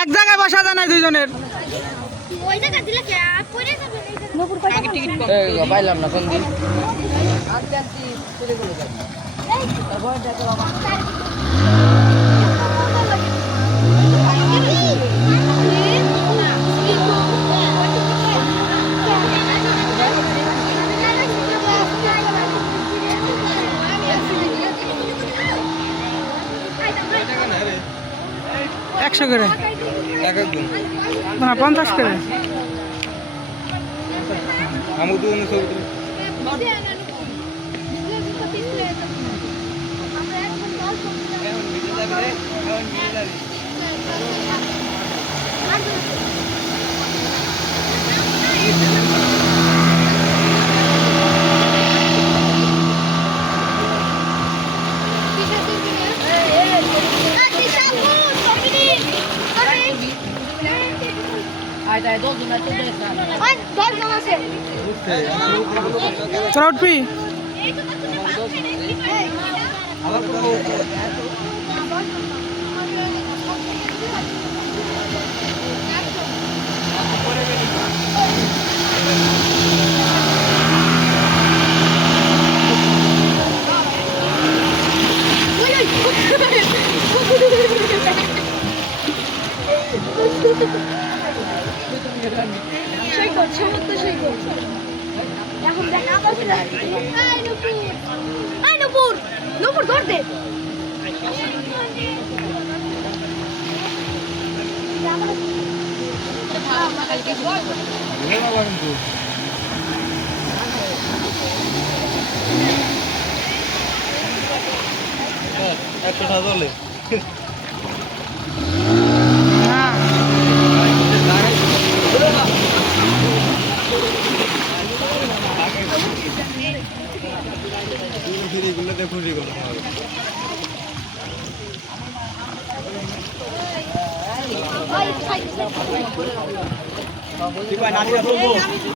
এক জায়গায় বসা যায় না দুইজনের। পাইলাম না কোন দিন একশো করে না 50 করে তোরা উঠবি এখন দেখ আবার নূপুর নূপুর ধর দে ঠিক আছে